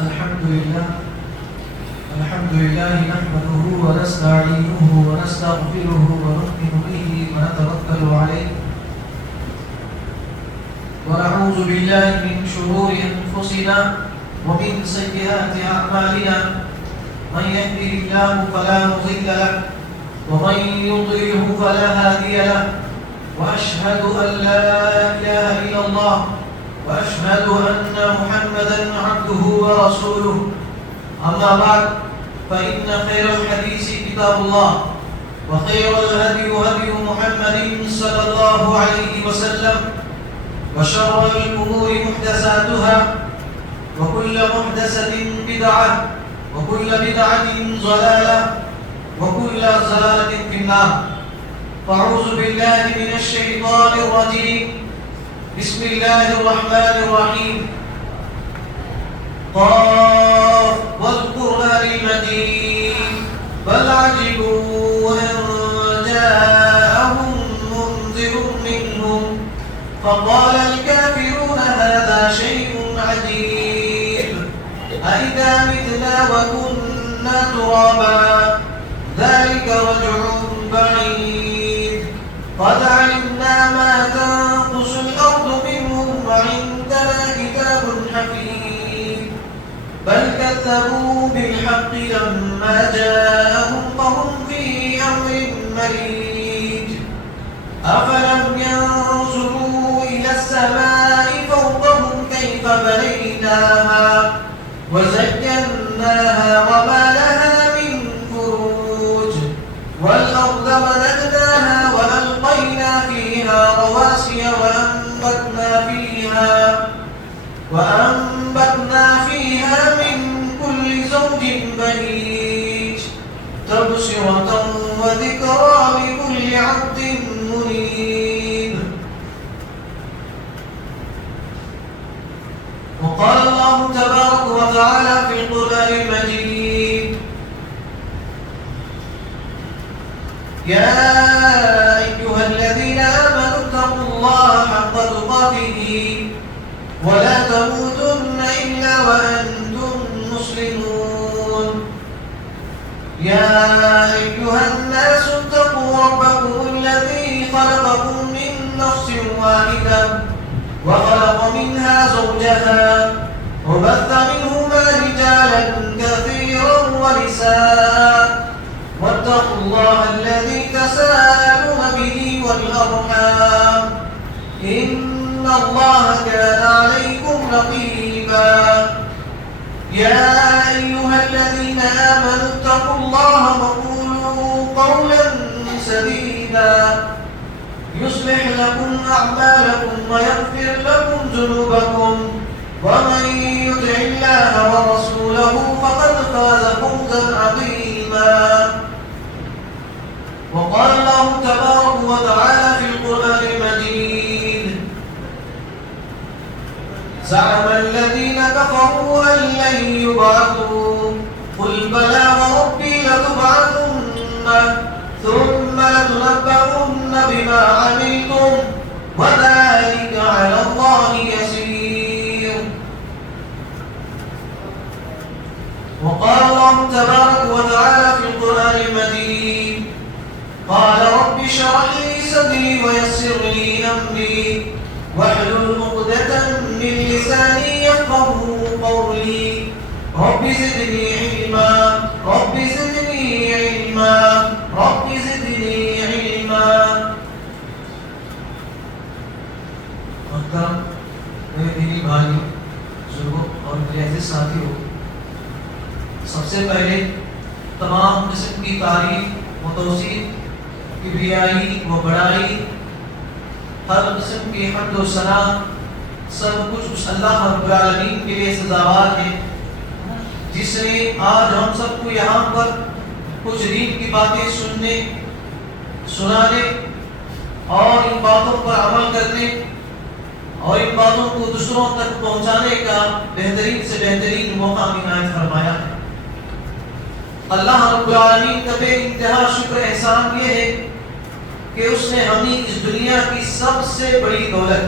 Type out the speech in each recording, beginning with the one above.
الحمد لله نحمده ونستعينه ونستغفره ونؤمن به ونتوكل عليه ونعوذ بالله من شرور أنفسنا ومن سيئات أعمالنا من يهده الله فلا مضل له ومن يضلله فلا هادي له وأشهد أن لا إله إلا الله وأشهد أن محمدا عبده ورسوله أما بعد فإن خير الحديث كتاب الله وخير الهدي هدي محمد صلى الله عليه وسلم وشر الأمور محدثاتها وكل محدثة بدعة وكل بدعة ضلالة وكل ضلالة في النار. فأعوذ بالله من الشيطان الرجيم. بسم الله الرحمن الرحيم. قاف والقرآن المجيد بل عجبوا أن جاءهم منذر منهم فقال الكافرون هذا شيء عجيب أئذا متنا وكنا ترابا ذلك رجع بعيد قد علمنا ما تنقص الأرض منهم وعندنا كتاب حفيظ بل كذبوا بالحق لما جاءهم فهم في أمر مريج أفلم ينظروا إلى السماء فوقهم كيف بنيناها وزيناها وما لها من فروج والأرض مددناها وألقينا فيها رواسي وأنبتنا فيها من كل زوج بهيج تبصرة وذكرى لكل عبد منيب. وقال الله تبارك وتعالى في القرآن المجيد يا أيها الذين آمنوا اتقوا الله حق تقاته ولا تموتن إلا وأنتم مسلمون. يا أيها الناس اتقوا ربكم الذي خلقكم من نفس واحدة وخلق منها زوجها وبث منهما رجالا كثيرا ونساء واتقوا الله الذي تساءلون به والأرحام إن الله كان عليكم رقيبا. يا أيها الذين آمنوا اتقوا الله وقولوا قولا سديدا يصلح لكم أعمالكم ويغفر لكم ذنوبكم ومن يطع الله ورسوله فقد فاز فوزا عظيما. وقال الله تبارك وتعالى في القرآن المجيد زعم الذين كفروا أن لن يبعثوا قل بلى وربي لتبعثن ثم لتنبؤن بما عملتم وذلك على الله يسير. وقال الله تبارك وتعالى في القرآن المجيد قال رب اشرح لي صدري ويسر لي أمري واحلل عقدة من لساني يفقهوا قولي رب زدني علما رب زدني علما رب زدني علما. محترم میرے دینی بھائی بزرگوں اور میرے عزیز ساتھیوں، سب سے پہلے تمام قسم کی تعریف و توصیف کبریائی و بڑائی ہر قسم کی حمد و ثنا سب کچھ اس اللہ رب العالمین کے لیے سزاوار ہے جس نے آج ہم سب کو یہاں پر کچھ دین کی باتیں سنانے اور ان باتوں پر عمل کرنے اور ان باتوں کو دوسروں تک پہنچانے کا بہترین سے بہترین موقع عنایت فرمایا ہے. اللہ رب العالمین کا بے انتہا شکر احسان یہ ہے کہ اس نے ہمیں اس دنیا کی سب سے بڑی دولت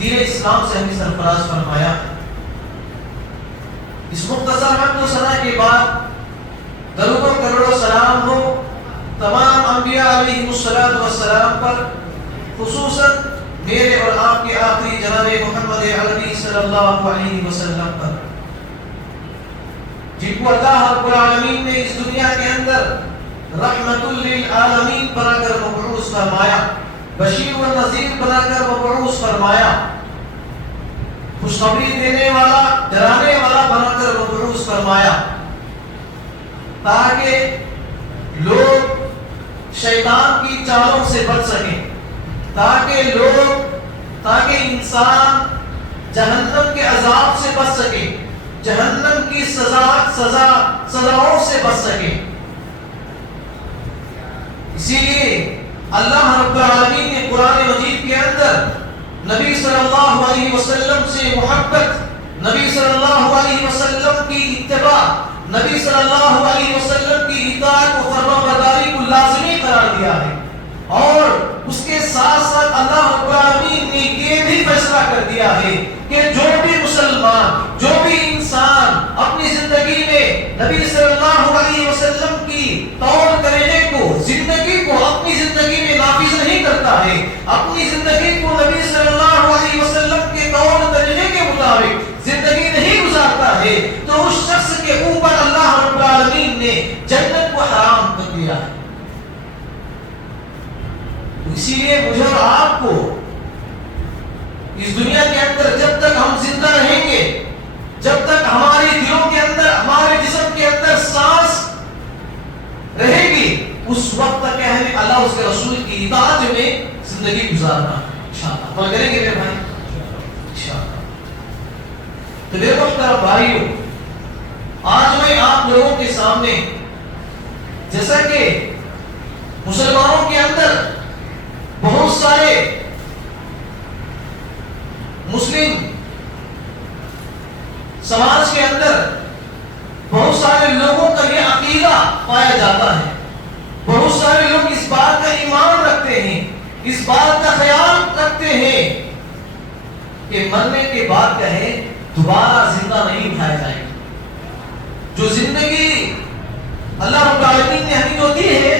دین اسلام سے ہمیں سرفراز فرمایا۔ اس مختصر حمد و ثنا کے بعد درود و کروڑ سلام ہو تمام انبیاء علیہ السلام پر، خصوصاً میرے اور آپ کے آخری جناب محمد عربی صلی اللہ علیہ وسلم پر، جن کو اللہ رب العالمین نے اس دنیا کے اندر رحمت للعالمین بنا کر مبعوث فرمایا، بشیر و نذیر بنا کر مبعوث فرمایا، خوشخبری دینے والا ڈرانے والا بنا کر مبعوث فرمایا، تاکہ لوگ شیطان کی چالوں سے بچ سکیں، تاکہ انسان جہنم کے عذاب سے بچ سکے، جہنم کی سزاؤں سے بچ سکے۔ اسی لیے اللہ رب العالمین نے قرآن مجید کے اندر نبی صلی اللہ علیہ وسلم سے محبت، نبی صلی اللہ علیہ وسلم کی اتباع، نبی صلی اللہ علیہ وسلم کی اطاعت و فرما برداری کو لازمی قرار دیا ہے، اور اس کے ساتھ ساتھ اللہ رب العالمین نے یہ بھی فیصلہ کر دیا ہے کہ جو بھی مسلمان، جو بھی انسان اپنی زندگی میں نبی صلی اللہ علیہ وسلم کی طور طریقے کو، زندگی کو اپنی زندگی میں نافذ نہیں کرتا ہے، اپنی زندگی کو نبی صلی اللہ علیہ وسلم کے طور طریقے کے مطابق زندگی نہیں گزارتا ہے، تو اس شخص کے اوپر اللہ رب العالمین نے جنت کو حرام کر دیا ہے۔ اسی لیے مجھے اور آپ کو اس دنیا کے اندر جب تک ہم زندہ رہیں گے، جب تک ہمارے دلوں کے اندر، ہمارے جسم کے اندر سانس رہے گی، اس وقت تک ہمیں اللہ اس کے رسول کی اطاعت میں زندگی گزارنا انشاءاللہ۔ عمل کریں گے میرے بھائی انشاءاللہ۔ تو میرے محترم بھائیوں، آج میں آپ لوگوں کے سامنے، جیسا کہ مسلمانوں کے اندر بہت سارے مسلم سماج کے اندر بہت سارے لوگوں کا یہ عقیدہ پایا جاتا ہے، بہت سارے لوگ اس بات کا ایمان رکھتے ہیں، اس بات کا خیال رکھتے ہیں کہ مرنے کے بعد کہیں دوبارہ زندہ نہیں اٹھایا جائے گا۔ جو زندگی اللہ رب العالمین نے ہمیں جو دی ہے،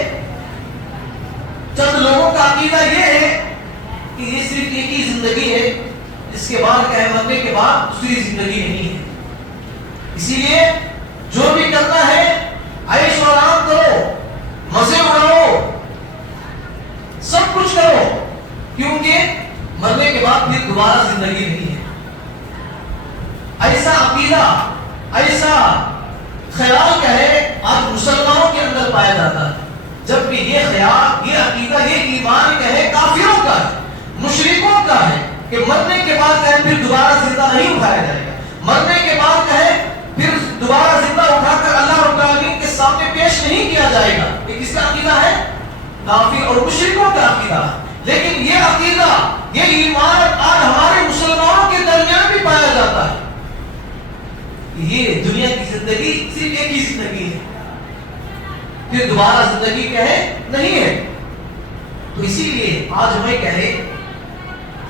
چند لوگوں کا عقیدہ یہ ہے کہ یہ صرف ایک ہی زندگی ہے، اس کے بعد کہیں مرنے کے بعد دوسری زندگی نہیں ہے۔ اسی لیے جو بھی کرنا ہے عیش و آرام کرو، مزے اڑاؤ، سب کچھ کرو، کیونکہ مرنے کے بعد پھر دوبارہ زندگی نہیں ہے۔ ایسا عقیدہ، ایسا خیال کہے آج مسلمانوں کے اندر پایا جاتا ہے، جبکہ یہ خیال، یہ عقیدہ، یہ ایمان کہے کافروں کا ہے، مشرکوں کا ہے کہ مرنے کے بعد کہے پھر دوبارہ زندہ نہیں اٹھایا جائے گا، مرنے کے بعد کہے پھر دوبارہ زندہ اٹھا کر اللہ رب العالمین کے سامنے پیش نہیں کیا جائے گا۔ یہ کس کا عقیدہ ہے؟ کافر اور مشرکوں کا عقیدہ ہے۔ لیکن یہ عقیدہ، یہ ایمان آج ہمارے مسلمانوں کے درمیان بھی پایا جاتا ہے۔ یہ دنیا کی زندگی صرف ایک ہی زندگی ہے، پھر دوبارہ زندگی کہے نہیں ہے۔ تو اسی لیے آج ہمیں کہے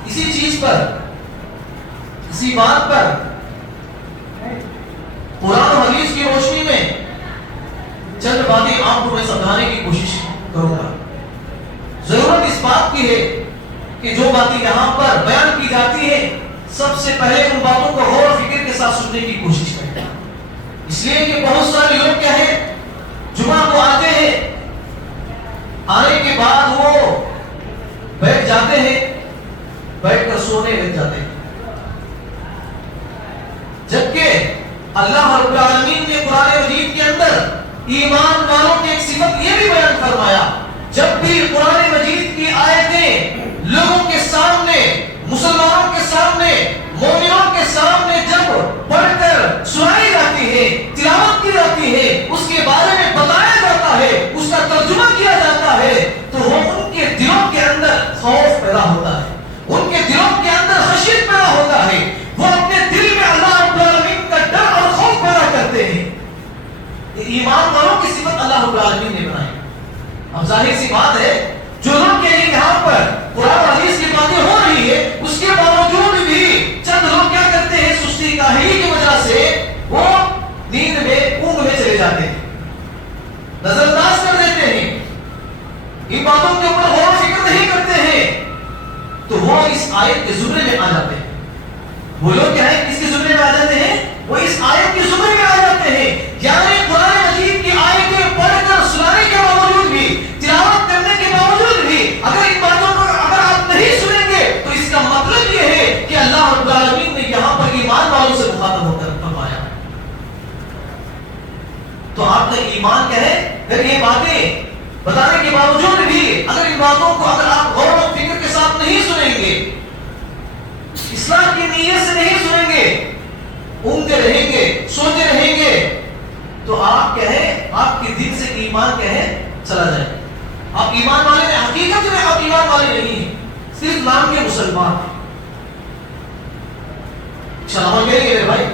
اسی چیز پر، اسی بات پر قرآن و حدیث کی روشنی میں چند باتیں آپ کو میں سمجھانے کی کوشش کروں گا۔ ضرورت اس بات کی ہے کہ جو باتیں یہاں پر بیان کی جاتی ہے، سب سے پہلے ان باتوں کو غور و فکر کے ساتھ سننے کی کوشش کریں، اس لیے کہ بہت سارے لوگ کیا ہیں، جمعہ کو آتے ہیں، آنے کے بعد وہ بیٹھ جاتے ہیں، بیٹھ کر سونے لگ جاتے ہیں، جبکہ اللہ رب العالمین نے قرآن مجید کے اندر ایمان والوں کی ایک صفت یہ بھی بیان فرمایا، جب بھی قرآن مجید کی آیتیں لوگوں کے سامنے، مسلمانوں کے سامنے، مومنوں کے سامنے جب پڑھ کر سنائی جاتی ہے، تلاوت کی جاتی ہے، اس کے بارے میں بتایا جاتا ہے، اس کا ترجمہ کیا جاتا ہے، تو وہ ان کے دلوں کے اندر خوف پیدا ہوتا ہے، ان کے دلوں کے اندر خشیت پیدا ہوتا ہے، وہ اپنے دل میں اللہ رب العالمین کا ڈر اور خوف پیدا کرتے ہیں۔ یہ ایمان والوں کی صفت اللہ رب العالمین نے بنائی۔ اب ظاہر سی بات ہے، جو لوگ کے لیے یہاں پر قرآن حدیث کی باتیں ہو رہی ہے، اس کے تو وہ اس آیت کے زمرے میں آ جاتے ہیں. وہ لوگ کیا ہے، کس کے زمرے میں آ جاتے ہیں؟ وہ اس آیت کے زمرے میں آ جاتے ہیں. یعنی قرآن مجید کی آیتیں پڑھ کر سنانے کے باوجود بھی، تلاوت کرنے کے باوجود بھی اگر ان باتوں کو اگر آپ نہیں سنیں گے تو اس کا مطلب یہ ہے کہ اللہ رب العالمین نے یہاں پر ایمان والوں سے مخاطب ہو کر فرمایا. تو آپ نے ایمان کہے پھر یہ باتیں بتانے کے باوجود بھی اگر ان باتوں کو اگر آپ غور و فکر کے ساتھ نہیں سنیں گے، اصلاح کی نیت سے نہیں سنیں گے، اونگتے رہیں گے، سوتے رہیں گے، تو آپ کہیں آپ کے دل سے ایمان کہیں چلا جائے. آپ ایمان والے ہیں، حقیقت میں آپ ایمان والے نہیں ہیں، صرف نام کے مسلمان ہیں. انشاءاللہ کریں گے میرے بھائی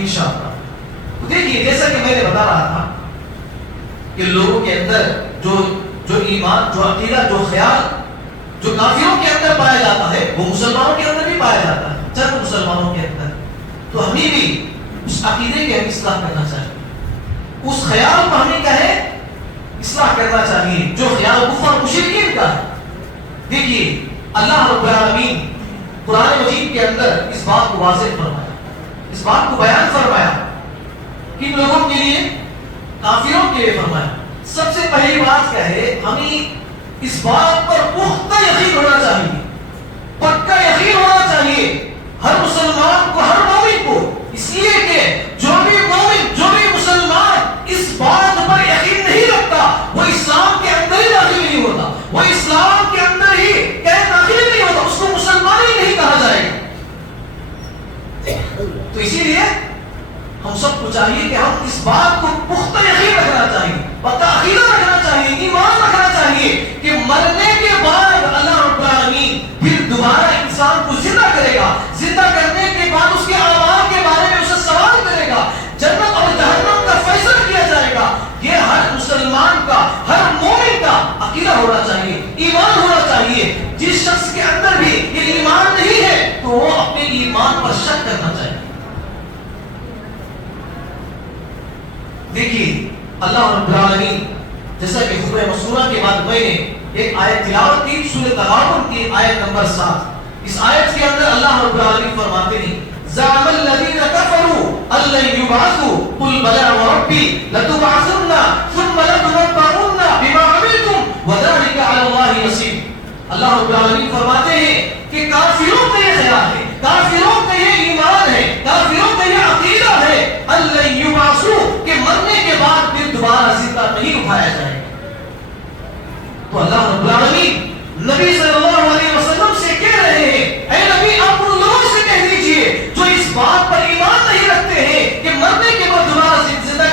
انشاءاللہ. دیکھیے جیسا کہ میں نے بتا رہا تھا کہ لوگوں کے اندر جو ایمان، جو عقیدہ، جو خیال جو کافروں کے اندر پایا جاتا ہے وہ مسلمانوں کے اندر بھی پایا جاتا ہے، چند مسلمانوں کے اندر. تو ہمیں بھی اس عقیدے کی ہم اصلاح کرنا چاہیے، اس خیال کو ہمیں کہے اصلاح کرنا چاہیے جو خیال کفر مشرکین کا ہے. دیکھیے اللہ رب العالمین قرآن مجید کے اندر اس بات کو واضح فرمایا، اس بات کو بیان فرمایا. کن لوگوں کے لیے؟ کافروں کے لیے فرمایا. سب سے پہلی بات کیا ہے، ہمیں اس بات پر پختہ یقین ہونا چاہیے، پکا یقین ہونا چاہیے ہر مسلمان کو، ہر مومن کو. اس لیے کہ جو بھی مومن، جو بھی مسلمان اس بات پر یقین نہیں رکھتا وہ اسلام کے اندر ہی داخل نہیں ہوتا، وہ اسلام کے اندر ہی داخل نہیں ہوتا، اس کو مسلمان ہی نہیں کہا جائے گا. تو اسی لیے ہم سب کو چاہیے کہ ہم اس بات کو پختہ یقین رکھنا چاہیے، پکا عقیدہ رکھنا چاہیے، ایمان رکھنا چاہیے کہ مرنے کے بعد اللہ رب العالمین پھر دوبارہ انسان کو زندہ کرے گا. زندہ کرنے کے بعد اس کے اعمال کے بارے میں اسے سوال کرے گا، جنت اور جہنم کا فیصلہ کیا جائے گا. یہ ہر مسلمان کا، ہر مومن کا عقیدہ ہونا چاہیے، ایمان ہونا چاہیے. جس شخص کے اندر بھی یہ ایمان نہیں ہے تو وہ اپنے ایمان پر شک کرنا چاہیے. دیکھیے اللہ رب العالمین جیسا کہ خطبہ مسورہ کے بعد میں نے ایک آیت تلاوت کی، سورۃ تغابن کی آیت نمبر 7. اس آیت کے اندر اللہ رب العالمین فرماتے ہیں زعم الذين كفروا ان لن يبعثوا قل بلى وربي لتبعثن ثم لتنبؤن بما عملتم وذلك على الله يسير. اللہ رب العالمین فرماتے ہیں کہ کافروں کا یہ خیال ہے، کافروں کا یہ ایمان ہے، کافروں کا یہ عقیدہ ہے ان لن يبعثوا کہ مرنے کے بعد پھر دوبارہ زندہ نہیں اٹھایا جائے گا. تو اللہ رب العالمین نبی صلی اللہ علیہ وسلم سے کہہ رہے ہیں اے نبی آپ ان لوگوں سے کہہ دیجئے جو اس بات پر ایمان نہیں رکھتے ہیں کہ مرنے کے بعد دوبارہ زندہ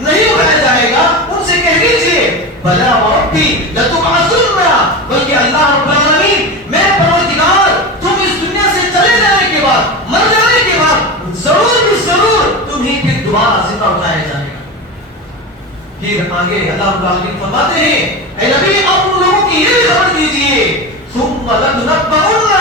نہیں اٹھایا جائے گا، ان سے کہہ دیجئے بلا وربی لتبعثن، بلکہ اللہ رب العالمین میرے پروردگار تم اس دنیا سے چلے جانے کے بعد، مر جانے کے بعد ضرور بھی ضرور تمہیں پھر دوبارہ زندہ اٹھایا جائے گا. پھر آگے اللہ رب العالمین فرماتے ہیں اے نبی آپ ان لوگوں کی یہ بھی خبر دیجئے ثم لتنبؤن،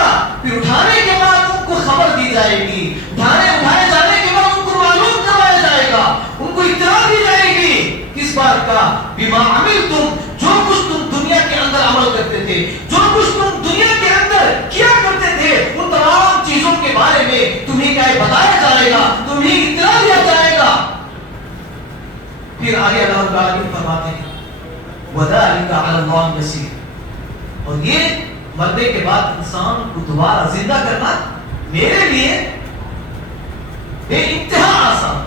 پھر اٹھانے کے بعد ان کو خبر دی جائے گی، اٹھائے جانے کے بعد ان کو معلوم کروایا جائے گا، ان کو اطلاع دی جائے گی کس بات کا؟ بما عملتم، جو کچھ تم دنیا کے اندر عمل کرتے تھے، جو کچھ تم دنیا کے اندر کیا کرتے تھے، ان تمام چیزوں کے بارے میں تمہیں کیا بتایا جائے گا، تمہیں اطلاع دیا جائے گا. پھر آگے اللہ رب العالمین فرماتے ہیں وَذَلِكَ عَلَى اللَّهِ يَسِيرٌ، اور یہ مرنے کے بعد انسان کو دوبارہ زندہ کرنا میرے لیے بے انتہا آسان،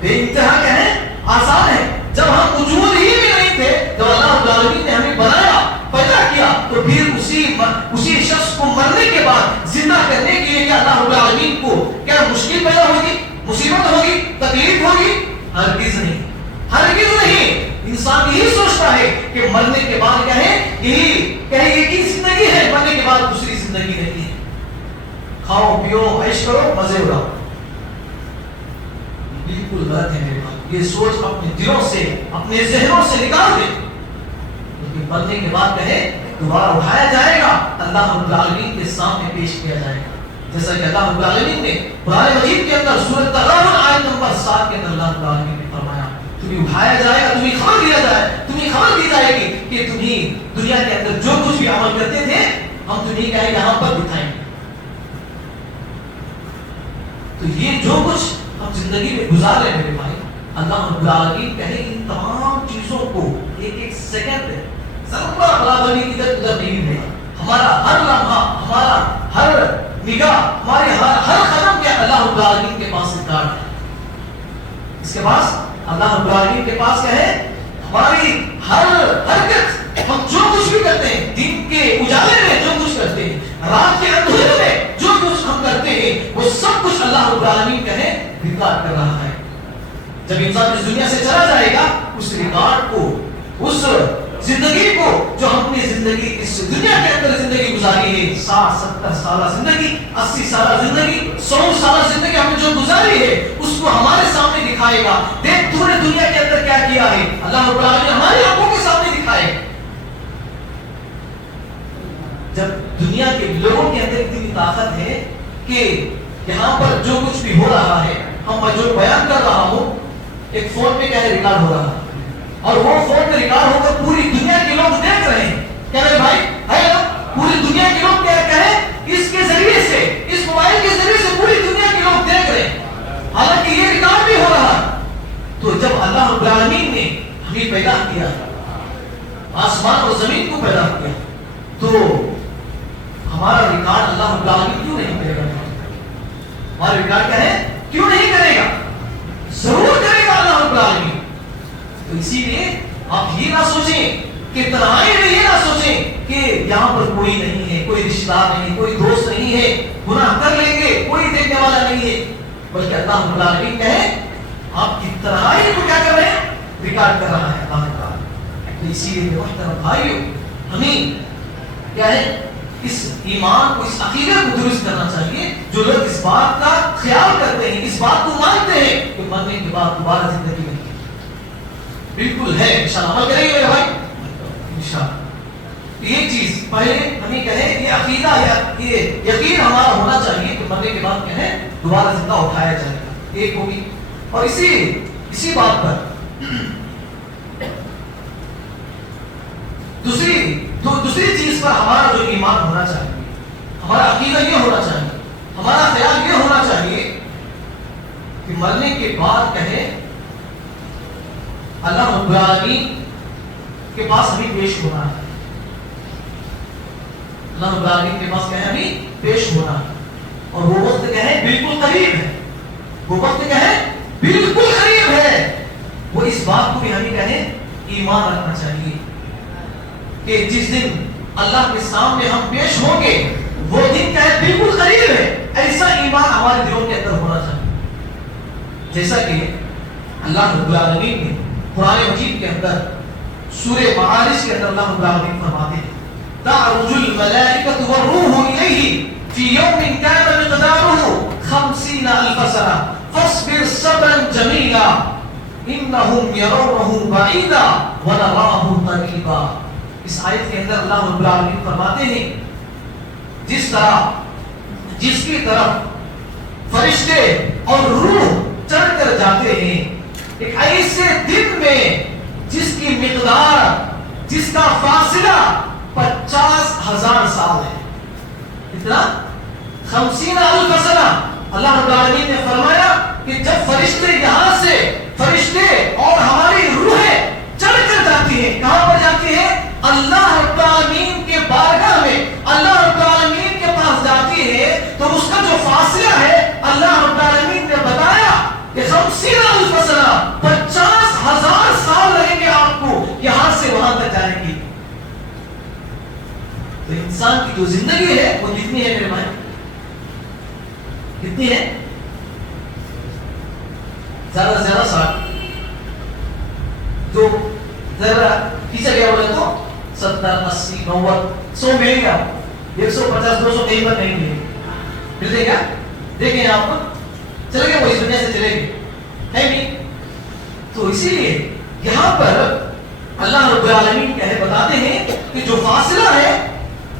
بے انتہا کہیں آسان ہے. جب ہم وجود ہی میں نہیں تھے، جب اللہ رب العالمین نے ہمیں بنایا، پیدا کیا، تو پھر اسی شخص کو مرنے کے بعد زندہ کرنے کے لیے کیا اللہ رب العالمین کو کیا مشکل پیدا ہوگی، مصیبت ہوگی، تکلیف ہوگی؟ ہرگز نہیں، ہرگز نہیں. انسان یہی سوچتا ہے کہ مرنے کے بعد کیا ہے، یہی زندگی ہے، مرنے کے بعد دوسری زندگی نہیں ہے، کھاؤ پیو عیش کرو مزے اڑاؤ. بالکل غلط ہے میرے بھائی، یہ سوچ اپنے دلوں سے، اپنے ذہنوں سے نکال دیں. لیکن مرنے کے بعد کہے دوبارہ اٹھایا جائے گا، اللہ رب العالمین کے سامنے پیش کیا جائے گا. جیسا کہ اللہ رب العالمین نے قرآن مجید کے اندر سورۃ تغابن آیت نمبر 7 کے اندر اللہ رب العالمین نے فرمایا تمہیں اٹھایا جائے گا، تمہیں خبر دی جائے گی کہ تمہیں دنیا کے اندر جو کچھ بھی عمل کرتے تھے ہم تمہیں کیا ہے یہاں پر دکھائیں گے. تو یہ جو کچھ ہم زندگی میں گزار رہے ہیں میرے بھائی، اللہ رب العالمین کہے ان تمام چیزوں کو ایک ایک سیکنڈ ذرا برابر کی ادھر نہیں ہوگا. ہمارا ہر لمحہ، ہمارا ہر نگاہ، ہمارے ہر قدم کے اللہ رب العالمین کے پاس ریکارڈ ہے. اس کے پاس اللہ رب العالمین کے پاس کیا ہے؟ ہماری ہر حرکت، ہم جو کچھ بھی کرتے ہیں، دن کے اجالے میں جو کچھ کرتے ہیں، رات کے اندھیرے میں جو کچھ ہم کرتے ہیں، وہ سب کچھ اللہ رب العالمین کہے ریکارڈ کر رہا ہے. جب انسان اس دنیا سے چلا جائے گا، اس ریکارڈ کو، اس زندگی کو جو ہم نے زندگی اس دنیا کے اندر زندگی گزاری ہے، 60 70 سالہ زندگی، 80 سالہ زندگی، 100 سالہ زندگی ہم نے جو گزاری ہے، اس کو ہمارے سامنے دکھائے گا. دیکھ تو نے دنیا کے اندر کیا کیا ہے، اللہ رب العالمین ہماری آنکھوں کے سامنے دکھائے گا. جب دنیا کے لوگوں کے اندر اتنی طاقت ہے کہ یہاں پر جو کچھ بھی ہو رہا ہے، ہم جو بیان کر رہا ہوں، ایک فون پہ کیا ہے ریکارڈ ہو رہا ہے، اور وہ فون پہ ریکارڈ ہو کر پوری دنیا کے لوگ دیکھ رہے ہیں. کیا میرے بھائی ہے نا؟ پوری دنیا کے لوگ کیا کہیں، اس کے ذریعے سے، اس موبائل کے ذریعے سے پوری دنیا کے لوگ دیکھ رہے ہیں، حالانکہ یہ ریکارڈ بھی ہو رہا ہے. تو جب اللہ رب العالمین نے ہمیں پیدا کیا، آسمان اور زمین کو پیدا کیا، تو ہمارا ریکارڈ اللہ رب العالمین کیوں نہیں کرے گا؟ ہمارا ریکارڈ کیا ہے؟ کیوں نہیں کرے گا؟ ضرور کرے گا اللہ رب العالمین. تو اسی لیے آپ یہ نہ سوچیں کہ تنہائی میں یہ نہ سوچیں کہ یہاں پر کوئی نہیں ہے، کوئی رشتہ دار نہیں، کوئی دوست نہیں ہے، گناہ کر لیں گے، کوئی دیکھنے والا نہیں ہے، بلکہ اللہ رب العالمین کہے آپ کی تنہائی کو کیا کر رہے ہیں؟ ریکارڈ کر رہا ہے اللہ تعالیٰ. تو اسی لیے محترم بھائیوں، ہمیں کیا ہے اس ایمان کو، اس عقیدے کو درست کرنا چاہیے. جو لوگ اس بات کا خیال کرتے ہیں، اس بات کو مانتے ہیں کہ مرنے کے بعد دوبارہ زندگی نہیں ہے، بالکل ہے، انشاءاللہ عمل کریں گے میرے بھائی انشاءاللہ. یہ چیز پہلے ہمیں کہے یہ عقیدہ یا یہ یقین ہمارا ہونا چاہیے کہ مرنے کے بعد کیا ہے دوبارہ زندہ اٹھایا جائے گا. ایک ہوگی. اور اسی بات پر دوسری چیز پر ہمارا جو ایمان ہونا چاہیے، ہمارا عقیدہ یہ ہونا چاہیے، ہمارا خیال یہ ہونا چاہیے کہ مرنے کے بعد کہے اللہ رب العالمین کے پاس ہمیں پیش ہونا ہے. اللہ رب العالمین کے پاس کہے ہمیں پیش ہونا ہے، اور وہ وقت کہے بالکل قریب ہے. وہ وقت کہے بالکل قریب ہے. وہ اس بات کو بھی ہمیں کہے ایمان رکھنا چاہیے کہ جس دن اللہ کے سامنے ہم پیش ہوں گے وہ دن کیا ہے بالکل قریب ہے. ایسا ایمان ہمارے دلوں کے اندر ہونا چاہیے. جیسا کہ اللہ رب العالمین نے قرآن مجید کے اندر سورہ معارج کے اندر اللہ رب العالمین فرماتے ہیں تعرج الملائکۃ والروح الیہ فی یوم کان مقدارہ 50,000 سنہ فاصبر صبرا جمیلا انہم یرونہ بعیدا ونراہ قریبا. اس آیت کے اندر اللہ رب العالمین فرماتے ہیں جس طرح جس کی طرف فرشتے اور روح چڑھ کر جاتے ہیں ایک ایسے دن میں جس کی مقدار، جس کا فاصلہ 50,000 سال ہے. اتنا 50,000 سنہ. اللہ رب العالمین نے فرمایا کہ جب فرشتے یہاں سے، فرشتے اور ہماری روحیں چڑھ کر جاتی ہیں، کہاں پر جاتی ہیں؟ اللہ رب العالمین کے بارگاہ میں، اللہ رب العالمین کے پاس جاتی ہے، تو اس کا جو فاصلہ ہے اللہ رب العالمین نے بتایا کہ 50,000 سنہ، 50,000 سال لگیں گے آپ کو یہاں سے وہاں تک جانے کی. تو انسان کی جو زندگی ہے وہ کتنی ہے میرے بھائی؟ کتنی ہے؟ زیادہ سے زیادہ 60. جو ذرا پیچھے گیا بولے تو 70 80 90 100 ملے گا. 150 200 کہیں پر نہیں ملے. ملتے کیا؟ دیکھیں آپ کو چلے گئے وہ اس دنیا سے چلے گئے ہے نہیں. تو اسی لیے یہاں پر اللہ رب العالمین کیا ہے بتاتے ہیں کہ جو فاصلہ ہے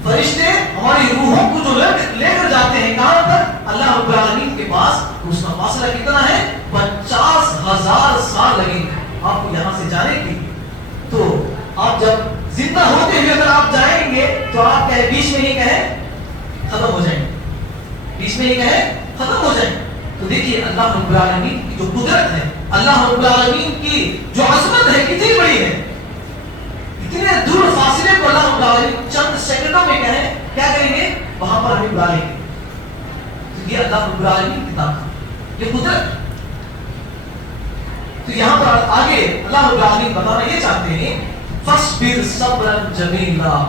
فرشتے ہماری روحوں کو جو لے کر جاتے ہیں کہاں پر؟ اللہ رب العالمین کے پاس. اس کا فاصلہ کتنا ہے؟ 50,000 سال لگیں گے آپ کو یہاں سے جانے کے. تو آپ جب زندہ ہوتے ہوئے اگر آپ جائیں گے تو آپ کہیں بیچ میں ہی کہیں ختم ہو جائیں گے، بیچ میں ہی کہیں ختم ہو جائیں گے۔ تو دیکھیے اللہ رب العالمین کی جو قدرت ہے، اللہ رب العالمین کی جو عظمت ہے کتنی بڑی ہے، اتنے دور فاصلے کو اللہ رب العالمین چند سیکنڈوں میں کہیں کیا کریں گے، وہاں پر ہمیں بلا لیں گے۔ تو یہ اللہ رب العالمین کی طاقت، یہ قدرت۔ تو یہاں پر آگے اللہ رب العالمین بتانا یہ چاہتے ہیں فَاصْبِرْ صَبْرًا جَمِيلًا،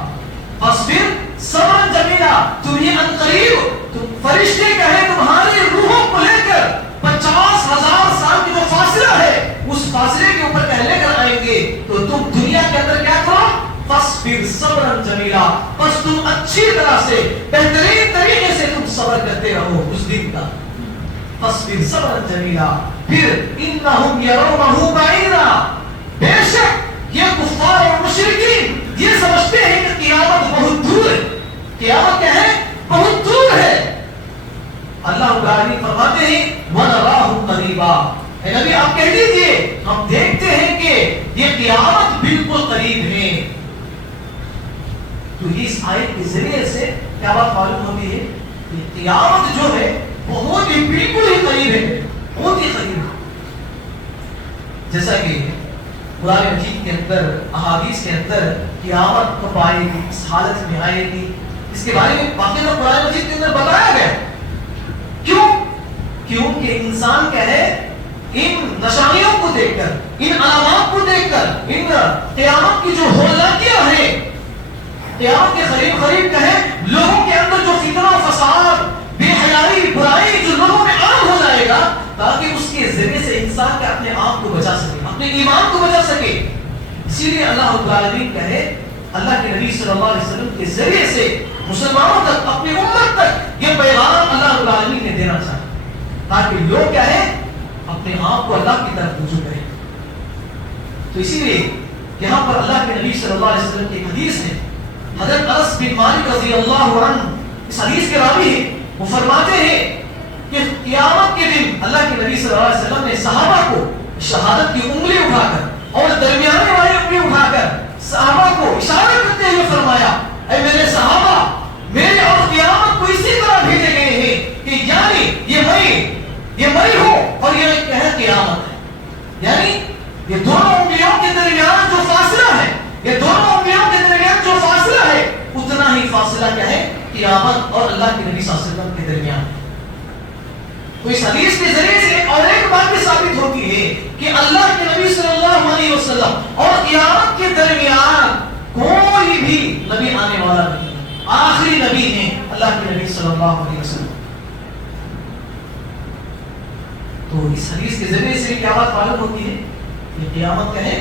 فَاصْبِرْ صَبْرًا جَمِيلًا، تمہیں ان قریب فرشتے کہیں تمہاری روحوں کو لے کر 50,000 سال کی جو فاصلہ ہے اس فاصلے کے اوپر لے کر آئیں گے، تو تم دنیا کے اندر کیا کرو، فَاصْبِرْ صَبْرًا جَمِيلًا، بس تم اچھی طرح سے بہترین طریقے سے تم صبر کرتے رہو اس دن کا، فَاصْبِرْ صَبْرًا جَمِيلًا۔ پھر إِنَّهُمْ يَرَوْنَهُ بَعِيدًا، بے شک یہ کفار اور مشرکین یہ سمجھتے ہیں کہ قیامت بہت دور ہے، قیامت کیا ہے، بہت دور ہے۔ اللہ رب العالمین فرماتے ہیں وَنَرَاهُ قَرِيبًا، اے نبی آپ کہہ دیجئے ہم دیکھتے ہیں کہ یہ قیامت بالکل قریب ہے۔ تو اس آیت کے ذریعے سے کیا بات معلوم ہوتی ہے کہ قیامت جو ہے بہت ہی بالکل ہی قریب ہے، بہت ہی قریب ہے۔ جیسا کہ قرآن مجید کے اندر احادیث کے اندر قیامت کب آئے گی، اس حالت میں آئے گی، اس کے بارے میں باقاعدہ قرآن مجید کے اندر بتایا گیا۔ کیوں؟ کیونکہ انسان کیا ہے ان نشانیوں کو دیکھ کر، ان علامات کو دیکھ کر، ان قیامت کی جو ہولناکیاں ہیں، قیامت کے قریب قریب کیا ہے، لوگوں کے اندر جو فتنہ و فساد، بے حیائی، برائی جو لوگوں میں عام ہو جائے گا، تاکہ اس کے ذریعے سے انسان کے اپنے آپ کو بچا سکے، اپنے ایمان کو بچا سکے۔ اسی لیے اللہ رب العالمین کہے اللہ کے نبی صلی اللہ علیہ وسلم کے ذریعے سے مسلمانوں تک، اپنی امت تک یہ پیغام اللہ رب العالمین نے دینا چاہے، تاکہ لوگ کیا ہے اپنے آپ کو اللہ کی طرف رجوع کریں۔ تو اسی لیے یہاں پر اللہ کے نبی صلی اللہ علیہ وسلم کی ایک حدیث ہے، حضرت انس بن مالک رضی اللہ عنہ اس حدیث کے راوی ہیں، وہ فرماتے ہیں کہ قیامت کے دن اللہ کے نبی صلی اللہ علیہ وسلم نے صحابہ کو شہادت کی انگلی اٹھا کر اور درمیانے والی انگلی اٹھا کر صحابہ کو اشارہ کرتے ہوئے فرمایا اے میرے صحابہ، میرے اور قیامت کو اسی طرح بھیجے گئے ہیں کہ یعنی یہ مری ہو اور یہ کہے قیامت ہے، یعنی یہ دونوں انگلیوں کے درمیان جو فاصلہ ہے، یہ دونوں انگلیوں کے درمیان جو فاصلہ ہے اتنا ہی فاصلہ کیا ہے قیامت اور اللہ کے نبی صلی اللہ علیہ وسلم کے درمیان۔ تو اس حدیث کے ذریعے سے اور ایک بات بھی ثابت ہوتی ہے کہ اللہ کے نبی صلی اللہ علیہ وسلم اور قیامت کے درمیان کوئی بھی نبی آنے والا نہیں، آخری نبی ہیں اللہ کے نبی صلی اللہ علیہ وسلم۔ تو اس حدیث کے ذریعے سے کیا بات معلوم ہوتی ہے کہ قیامت کیا ہے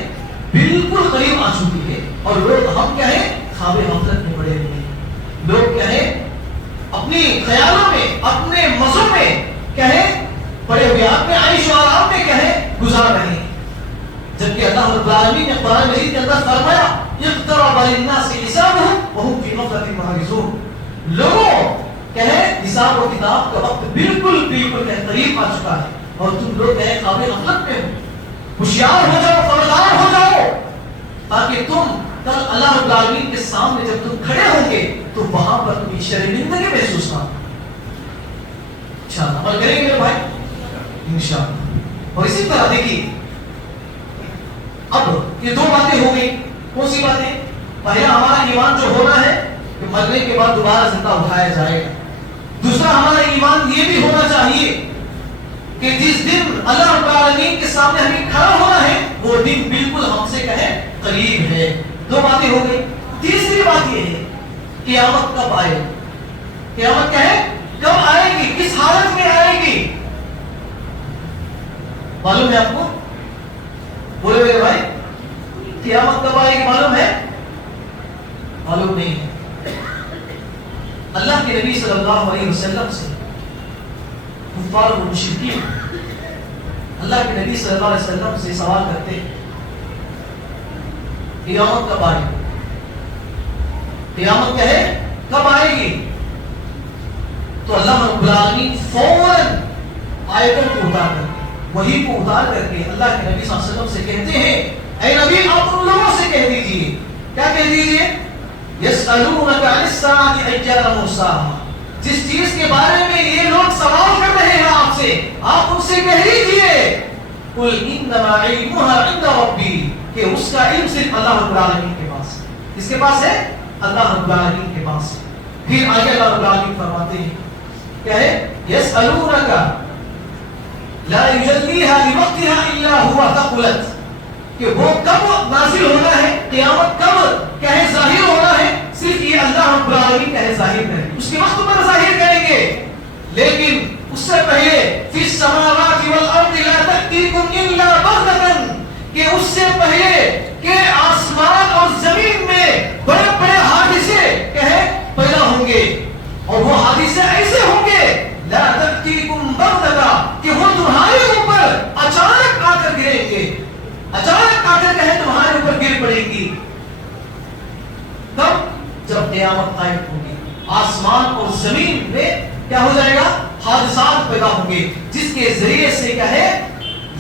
بالکل قریب آ چکی ہے، اور لوگ ہم کیا ہے خواب غفلت میں پڑے ہوئے ہیں، لوگ کیا ہے اپنی خیالوں میں، اپنے مزوں میں کیا ہے پڑے ہوئے، اپنے عیش و آرام میں کیا ہے گزار رہے ہیں، جبکہ اللہ رب العالمین نے قرآن مجید کے اندر فرمایا اقترب للناس حسابهم وهم في غفلة معرضون، لوگوں کیا ہے حساب و کتاب کا وقت بالکل قریب آ چکا ہے اور تم لوگ کیا ہے خواب غفلت میں ہو۔ ہوشیار ہو جاؤ، خبردار ہو جاؤ، تاکہ تم کل اللہ رب العالمین کے سامنے جب تم کھڑے ہوں گے تو وہاں پر تم شرمندگی محسوس نہ کرو۔ انشاءاللہ عمل کریں گے میرے بھائی انشاءاللہ۔ اور اسی طرح دیکھیے اب یہ دو باتیں ہو گئی، کون سی باتیں؟ پہلا ہمارا ایمان جو ہونا ہے کہ مرنے کے بعد دوبارہ زندہ اٹھایا جائے گا، دوسرا ہمارا ایمان یہ بھی ہونا چاہیے کہ جس دن اللہ رب العالمین کے سامنے ہمیں کھڑا ہونا ہے وہ دن بالکل ہم سے کہے قریب ہے۔ دو باتیں ہو گئی۔ تیسری بات یہ ہے قیامت کب آئے، قیامت کیا ہے کب آئے گی، کس حالت میں آئے گی، معلوم ہے آپ کو؟ بولے میرے بھائی قیامت کب آئے گی معلوم ہے؟ معلوم نہیں ہے۔ اللہ کے نبی صلی اللہ علیہ وسلم سے کفار و مشرکین اللہ کے نبی صلی اللہ علیہ وسلم سے سوال کرتے ہیں قیامت کب آئے گی، قیامت کیا ہے کب آئے گی؟ تو اللہ رب العالمین فوراً آیتوں کو اتار کر وحی کو اتار کر کے اللہ کے نبی صلی اللہ علیہ وسلم سے کہتے ہیں اے نبی آپ ان لوگوں سے کہہ دیجئے کیا کہہ دیجئے؟ یسألونک عن الساعة ایان مرساها، جس چیز کے بارے میں یہ لوگ سوال کر رہے ہیں آپ سے، آپ ان سے کہہ دیجئے قل انما علمها عند ربی، کہ اس کا علم صرف اللہ رب العالمین کے پاس ہے. کس کے پاس ہے؟ اللہ رب العالمین کے پاس ہے. پھر آگے اللہ رب العالمین فرماتے ہیں کیا ہے؟ یسألونک لا یجلیها لوقتها الا هو، ثقلت، کہ وہ کب نازل ہونا ہے، قیامت کب کیا ہے ظاہر ہونا ہے، صرف یہ اللہ رب العالمین کا ہے ظاہر کریں گے، اس کے وقت پر ظاہر کریں گے. لیکن اس سے پہلے فی السماوات والارض لا تأتیکم الا بغتۃ، کہ اس سے پہلے کہ آسمان اور زمین میں بڑے بڑے حادثے کیا ہے پیدا ہوں گے، اور وہ حادثے ایسے ہوں گے لا تأتیکم بغتۃ، کہ وہ تمہارے اوپر اچانک آ کر گریں گے، اچانک آ کر کہیں تمہارے اوپر گر پڑیں گی. تب جب قیامت قائم ہوگی، آسمان اور زمین میں کیا ہو جائے گا؟ حادثات پیدا ہوں گے، جس کے ذریعے سے کیا ہے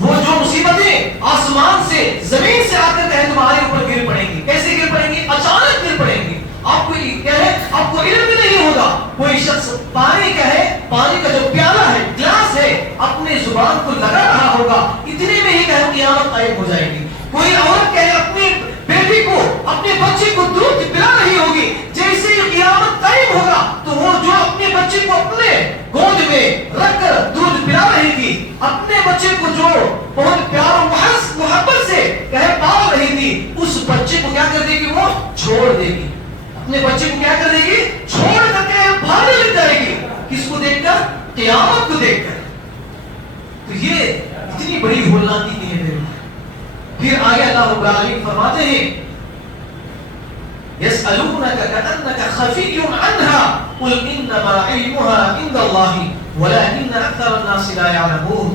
وہ جو مصیبتیں آسمان سے زمین سے آ کر کہیں تمہارے اوپر گر پڑیں گی. کیسے گر پڑیں گی؟ اچانک گر پڑیں گی. آپ کو کیا ہے آپ کو علم بھی نہیں ہوگا. کوئی شخص پانی کا ہے، پانی کا جو پیالہ ہے، گلاس ہے، اپنے زبان کو لگا رہا ہوگا، اتنے میں ہی کہے قیامت قائم ہو جائے گی. کوئی عورت کہے اپنی بیٹی کو، اپنے بچے کو دودھ پلا رہی ہوگی، جیسے ہی قیامت قائم ہوگا تو وہ جو اپنے بچے کو اپنے گود میں رکھ کر دودھ پلا رہی تھی، اپنے بچے کو جو بہت پیار و محبت سے کہے پال رہی تھی، اس بچے کو کیا کر دے گی؟ وہ چھوڑ دے گی. اپنے بچے کو کیا کر دے گی؟ چھوڑ کر کے بھاگنے لگ جائے گی. کس کو دیکھ کر؟ قیامت کو دیکھ کر. تو یہ اتنی بڑی ہولناکی کی ہے. پھر آگے اللہ رب العالمین فرماتے ہیں يسألونك كأنك خفي عنها قل إنما علمها عند الله ولكن أكثر الناس لا يعلمون.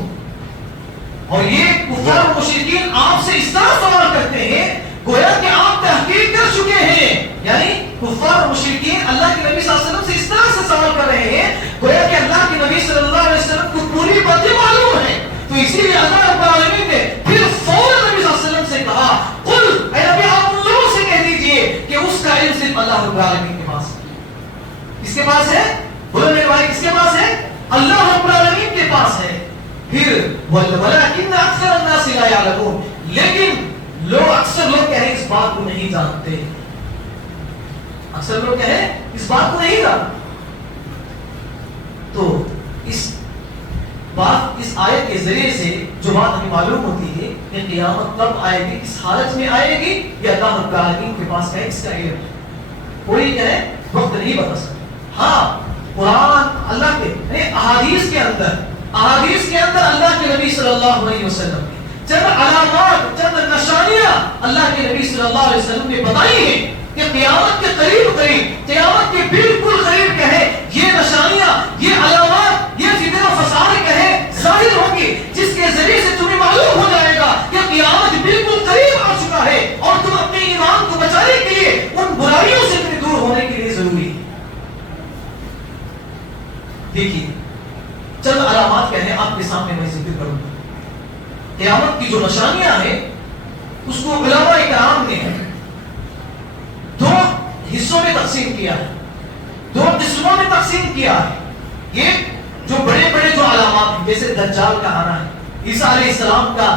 اور یہ کفار و مشرکین آپ سے اس طرح سوال کرتے ہیں گویا کہ آپ تحقیق کر چکے ہیں. یعنی کفار و مشرکین اللہ کے نبی صلی اللہ علیہ وسلم سے اس طرح سے سوال کر رہے ہیں گویا کہ اللہ کے نبی صلی اللہ علیہ وسلم کو پوری باتیں معلوم ہیں. تو اسی لیے اللہ رب العالمین نے پھر فوراً نبی صلی اللہ علیہ وسلم سے کہا قل، اے نبی آپ ان لوگوں سے کہہ دیجئے کہ اس کا علم صرف اللہ رب العالمین کے پاس ہے. کس کے پاس ہے؟ بولو میرے بھائی، کس کے پاس ہے؟ اللہ رب العالمین کے پاس ہے. پھر وَلَكِنَّ أَكْثَرَ النَّاسِ لَا يَعْلَمُونَ، لیکن اکثر لوگ کہیں اس بات کو نہیں جانتے. اکثر لوگ کہیں اس بات کو نہیں جانتے. تو اس بات، اس آیت کے ذریعے سے جو بات ہمیں معلوم ہوتی ہے کہ قیامت کب آئے گی، کس حالت میں آئے گی، یہ اللہ رب العالمین کے پاس ہے، اس کا علم ہے. کوئی کہے وقت نہیں بتا سکتا. ہاں قرآن اللہ کے احادیث کے اندر اللہ کے نبی صلی اللہ علیہ وسلم نے چند علامات، چند نشانیاں اللہ کے نبی صلی اللہ علیہ وسلم نے بتائی ہیں کہ قیامت کے قریب قیامت کے بالکل قریب کہے یہ نشانیاں، یہ علامات، یہ فتنہ و فساد کہے ظاہر ہوگی، جس کے ذریعے سے تمہیں معلوم ہو جائے گا کہ قیامت بالکل قریب آ چکا ہے اور تم اپنے ایمان کو بچانے کے لیے ان برائیوں سے تمہیں دور ہونے کے لیے ضروری ہے. دیکھیے چند علامات کیا ہیں آپ کے سامنے میں ذکر کروں گا. قیامت کی جو نشانیاں ہیں اس کو علماء کرام نے دو حصوں میں تقسیم کیا ہے، دو قسموں میں تقسیم کیا ہے. یہ جو بڑے بڑے جو علامات ہیں جیسے دجال کا آنا ہے، عیسیٰ علیہ السلام کا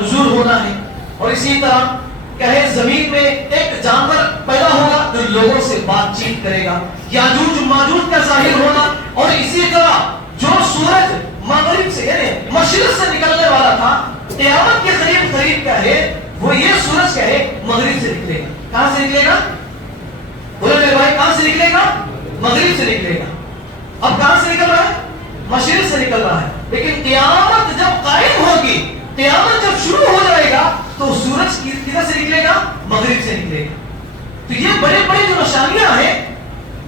نزول ہونا ہے، اور اسی طرح کہے زمین میں ایک جانور پیدا ہوگا جو لوگوں سے بات چیت کرے گا، یاجوج ماجوج کا ظاہر ہونا، اور اسی طرح جو سورج مغرب سے یعنی مشرق سے نکلنے والا تھا قیامت کے قریب کا ہے، وہ یہ سورج کا ہے مغرب سے نکلے گا. کہاں سے نکلے گا؟ بولے میرے بھائی، کہاں سے نکلے گا؟ مغرب سے نکلے گا. اب کہاں سے نکل رہا ہے؟ مشرق سے نکل رہا ہے. لیکن قیامت جب قائم ہوگی، قیامت جب شروع ہو جائے گا تو سورج کدھر سے نکلے گا؟ مغرب سے نکلے گا. تو یہ بڑے بڑے جو نشانیاں ہیں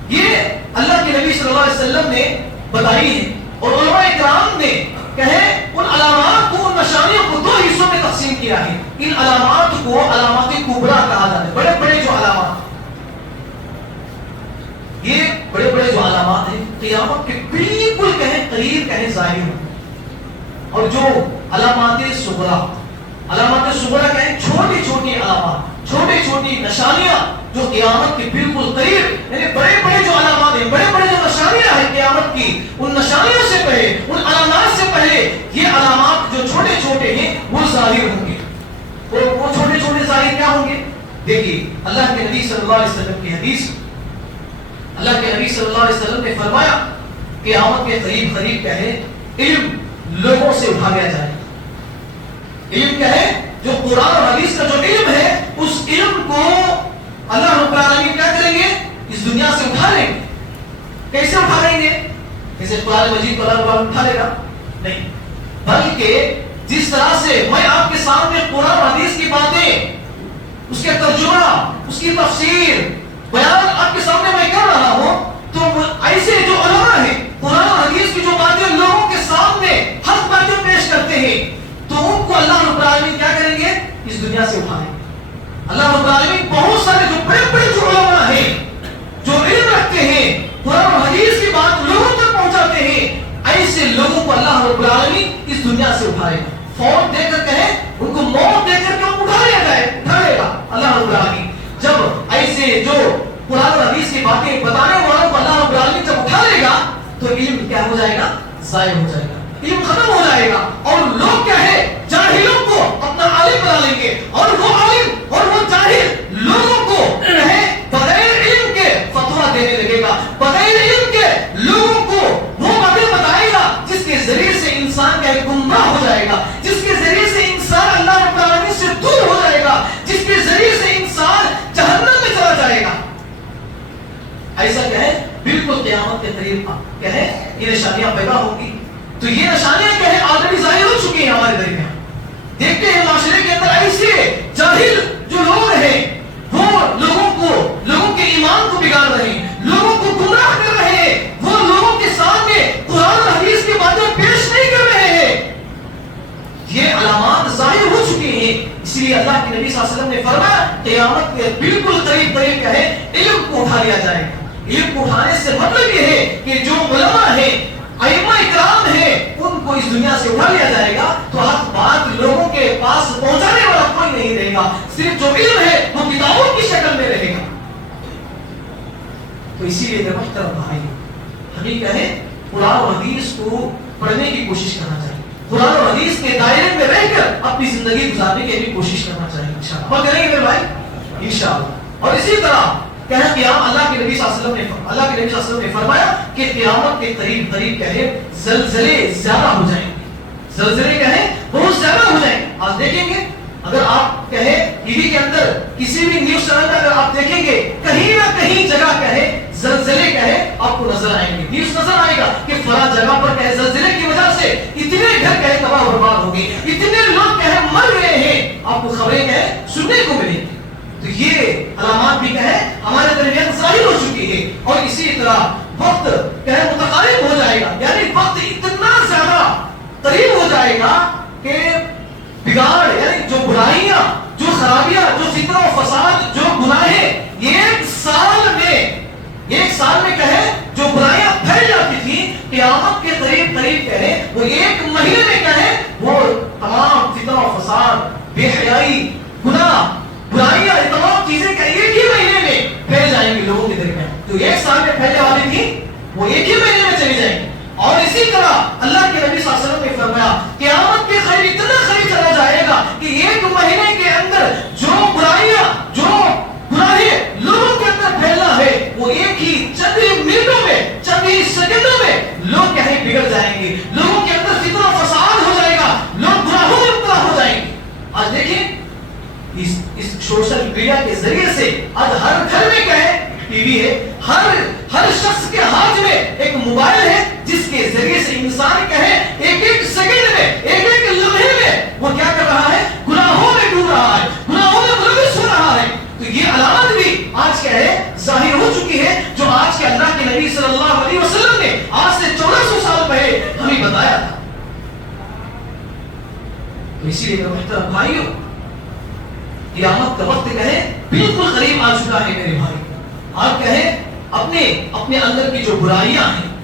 یہ اللہ کے نبی صلی اللہ علیہ وسلم نے بتائی ہیں، اور علماء کرام نے کہے ان علامات کو، ان نشانیوں کو دو حصوں میں تقسیم کیا ہے. ان علامات کو علامات کبریٰ کہا جاتا ہے. بڑے بڑے جو علامات، یہ بڑے بڑے جو علامات ہیں قیامت کے بالکل کہیں قریب کہیں ظاہر ہوں. اور جو علامات صغریٰ کہیں چھوٹی چھوٹی علامات، چھوٹی چھوٹی نشانیاں جو قیامت کے بالکل قریب، یعنی بڑے بڑے جو علامات ہیں، بڑے بڑے جو نشانیاں ہیں قیامت کی، ان نشانیوں سے پہلے، ان علامات سے پہلے یہ علامات جو چھوٹے چھوٹے ہیں وہ ظاہر ہوں گے۔ وہ چھوٹے چھوٹے ظاہر کیا ہوں گے؟ دیکھیے اللہ کے نبی صلی اللہ علیہ وسلم کی حدیث، اللہ کے نبی صلی اللہ علیہ وسلم نے فرمایا قیامت کے قریب قریب کیا ہے؟ علم لوگوں سے اٹھا لیا جائے گا۔ علم کیا ہے؟ جو قرآن اور حدیث کا جو علم ہے، اس علم کو اللہ رب العالمین کیا کریں گے؟ اس دنیا سے اٹھا لیں گے۔ کیسے اٹھا لیں گے؟ جیسے قرآن مجید کو اللہ رب اٹھا لے گا؟ نہیں، بلکہ جس طرح سے میں آپ کے سامنے قرآن اور حدیث کی باتیں، اس کے ترجمہ، اس کی تفسیر بیان آپ کے سامنے میں کر رہا ہوں، تو ایسے جو علماء ہیں قرآن اور حدیث کی جو باتیں لوگوں کے سامنے حق باتیں پیش کرتے ہیں، تو ان کو اللہ رب العالمین کیا کریں گے؟ اس دنیا سے اٹھائیں گے۔ اللہ رب العالمین بہت سارے جو بڑے بڑے جو علماء ہیں، جو علم رکھتے ہیں، قرآن اور حدیث کی بات لوگوں تک پہنچاتے ہیں، ایسے لوگوں کو اللہ رب العالمین اس دنیا سے اٹھائے گا۔ فوت دے کر کہیں، ان کو موت دے کر کے اٹھا لیا جائے، اٹھا لے گا اللہ رب العالمین۔ جب ایسے جو قرآن اور حدیث کی باتیں بتانے والوں کو اللہ رب العالمین جب اٹھا لے گا، تو علم کیا ہو جائے گا؟ ضائع ہو جائے گا، علم ختم ہو جائے گا، اور لوگ کیا ہے؟ جاہلوں کو اپنا عالم بنا لیں گے، اور وہ عالم اور وہ جاہل لوگوں کو بغیر علم کے فتویٰ دینے لگے گا، بغیر علم کے لوگوں کو وہ باتیں بتائے گا جس کے ذریعے سے انسان کا گمراہ ہو جائے گا، جس کے ذریعے سے انسان اللہ رب العالمین سے دور ہو جائے گا، جس کے ذریعے سے انسان جہنم میں چلا جائے گا۔ ایسا کیا ہے؟ بالکل قیامت کے قریب کیا ہے؟ یہ نشانیاں پیدا ہوگی۔ تو یہ نشانیاں کیا ہے؟ آلریڈی ظاہر ہو چکی ہیں ہمارے درمیان۔ دیکھتے ہیں معاشرے کے اندر ایسے جاہل جو لوگ ہیں، وہ لوگوں کے ایمان کو بگاڑ رہے ہیں، لوگوں کو گمراہ کر رہے ہیں، وہ لوگوں کے سامنے قرآن اور حدیث کی باتیں پیش نہیں کر رہے ہیں۔ یہ علامات ظاہر ہو چکی ہیں، اس لیے اللہ کے نبی صلی اللہ علیہ وسلم نے فرمایا قیامت کے بالکل قریب قریب کیا ہے؟ علم کو اٹھا لیا جائے گا۔ علم کو اٹھانے سے مطلب یہ ہے کہ جو علماء ہیں، ائمہ اکرام ہیں، ان کو اس دنیا سے اٹھا لیا جائے گا، تو حق بات لوگوں کے پاس پہنچانے والا کوئی نہیں رہے گا، صرف جو علم ہے وہ کتابوں کی شکل میں رہے گا۔ تو اسی لیے محترم بھائی، ہمیں کیا ہے؟ قرآن و حدیث کو پڑھنے کی کوشش کرنا چاہیے، قرآن و حدیث کے دائرے میں رہ کر اپنی زندگی گزارنے کی بھی کوشش کرنا چاہیے انشاءاللہ۔ اور کریں گے میرے بھائی انشاءاللہ۔ اور اسی طرح اللہ کے نبی صلی اللہ علیہ وسلم نے فرمایا کہ قیامت کے قریب قریب کیا ہے؟ زلزلے زیادہ ہو جائیں گے، زلزلے کیا ہے؟ بہت زیادہ ہو جائیں گے۔ آپ دیکھیں گے اگر آپ کہے ٹی وی کے اندر کسی بھی نیوز چینل میں اگر آپ دیکھیں گے کہیں نہ کہیں جگہ کیا ہے؟ زلزلے کیا ہے؟ آپ کو نظر آئیں گے، نیوز نظر آئے گا کہ فلاں جگہ پر کیا ہے زلزلے کی وجہ سے اتنے گھر کیا ہے تباہ و برباد ہو گئے، اتنے لوگ کیا ہے مر رہے ہیں، آپ کو خبریں کیا ہے سننے کو ملیں گی۔ تو یہ علامات بھی کیا ہے ہمارے درمیان ظاہر ہو چکی ہے، اور اسی طرح وقت کیا ہے متقارب ہو جائے گا، یعنی وقت اتنا زیادہ قریب ہو جائے گا کہ بگاڑ یعنی جو برائیاں، جو خرابیاں، جو فتنہ و فساد، جو گناہیں ایک سال میں کیا ہے جو برائیاں پھیل جاتی تھی، قیامت کے قریب قریب کیا ہے وہ ایک مہینے میں کیا ہے وہ تمام فتنہ و فساد، بے حیائی، گناہ، برائیاں، تمام چیزیں کیا ایک ہی مہینے میں پھیل جائیں گی لوگوں کے درمیان۔ تو ایک سال میں پھیلنے والی تھی وہ ایک ہی مہینے میں چلی جائیں گی۔ اور اسی طرح اللہ کے نبی صلی اللہ علیہ وسلم نے فرمایا قیامت کے قریب اتنا قریب چلا جائے گا کہ ایک مہینے کے اندر جو برائیاں، جو گناہیں لوگوں کے اندر پھیلنا ہے وہ ایک ہی چند منٹوں میں، چند ہی سیکنڈوں میں لوگ کیا ہے بگڑ جائیں گے، لوگوں کے اندر فتنہ و فساد ہو جائے گا، لوگ گناہوں میں مبتلا ہو جائیں گے۔ آج دیکھیں اس سوشل میڈیا کے ذریعے سے آج ہر گھر میں کیا ہے ٹی وی ہے، ہر شخص کے ہاتھ میں ایک موبائل ہے، جس کے ذریعے سے انسان کیا ہے ایک ایک سیکنڈ میں، ایک ایک لمحے میں وہ کیا کر رہا ہے؟ گناہوں میں ڈوب رہا ہے، گناہوں میں ملوث ہو رہا ہے۔ تو یہ علامت بھی آج کیا ہے ظاہر ہو چکی ہے، جو آج کے اللہ کے نبی صلی اللہ علیہ وسلم نے آج سے 1400 سال پہلے ہمیں بتایا تھا۔ تو اسی لیے محترم بھائیوں، قیامت کا وقت کہے بالکل قریب آ چکا ہے میرے بھائی۔ آپ کہیں اپنے اندر کی جو برائیاں ہیں،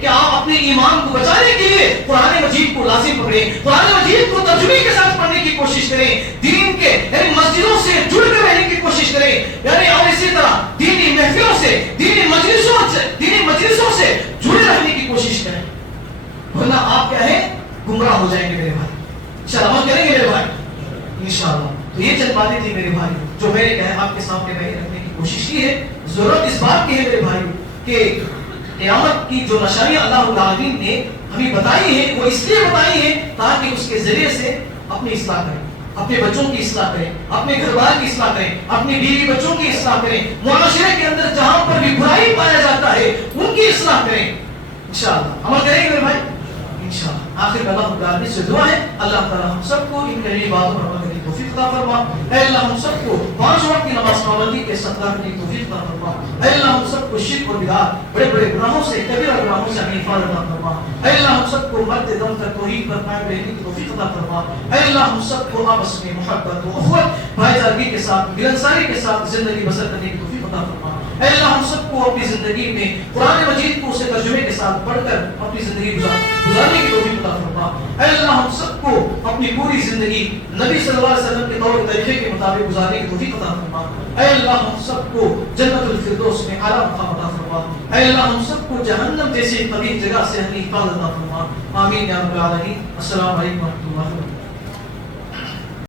کہ آپ اپنے ایمان کو بچانے کے لیے قرآن مجید کو لازم پکڑیں، قرآن مجید کو ترجمے کے ساتھ پڑھنے کی کوشش کریں، دین کے یعنی مسجدوں سے جڑ کر رہنے کی کوشش کریں، یعنی اور اسی طرح دینی محفلوں سے دینی مجلسوں سے جڑے رہنے کی کوشش کریں، ورنہ آپ کیا ہے گمراہ ہو جائیں گے میرے بھائی۔ انشاءاللہ عمل کریں گے میرے بھائی انشاءاللہ۔ تو یہ چند باتیں تھی میرے بھائی جو میں نے کہا آپ کے سامنے میں رکھنے کی کوشش کی ہے۔ ضرورت اس بات کی ہے میرے بھائی کہ قیامت کی جو نشانیاں اللہ العالمین نے ہمیں بتائی ہیں وہ اس لیے بتائی ہیں تاکہ اس کے ذریعے سے اپنی اصلاح کریں، اپنے بچوں کی اصلاح کریں، اپنے گھر بار کی اصلاح کریں، اپنی بیوی بچوں کی اصلاح کریں، معاشرے کے اندر جہاں پر بھی برائی پایا جاتا ہے ان کی اصلاح کریں۔ انشاءاللہ عمل کریں گے میرے بھائی انشاءاللہ۔ آخر میں اللہ تعالیٰ سے دعا ہے اللہ تعالیٰ ہم سب کو ان کئی باتوں پر عمل کرنے کی توفیق عطا فرما۔ اے اللہ ہم سب کو 5 وقت کی نماز پابندی کے ساتھ کرنے کی توفیق عطا فرما۔ اے اللہ ہم سب کو شرک اور بدعت بڑے بڑے گناہوں سے کبیرہ گناہوں سے ہمیں حفاظت عطا فرما۔ اے اللہ ہم سب کو مرتے دم تک توحید پر قائم رہنے کی توفیق عطا فرما۔ اے اللہ ہم سب کو آپس میں محبت و اخوت بھائی چارگی کے ساتھ ملنساری کے ساتھ زندگی بسر کرنے کی توفیق عطا فرما۔ اے اللہ ہم سب کو اپنی زندگی میں قرآن مجید کو اسے ترجمے کے ساتھ پڑھ کر اپنی زندگی گزارنے کی توفیق عطا فرما۔ اے اللہ ہم سب کو اپنی پوری زندگی نبی صلی اللہ علیہ وسلم کے طور طریقے کے مطابق گزارنے کی توفیق عطا فرما۔ اے اللہ ہم سب کو جنت الفردوس میں اعلیٰ مقام عطا فرما۔ اے اللہ ہم سب کو جہنم جیسی قبیح جگہ سے ہمیں حفاظت عطا فرما۔ آمین یا رب العالمین۔ السلام علیکم و رحمۃ اللہ وبرکاتہ۔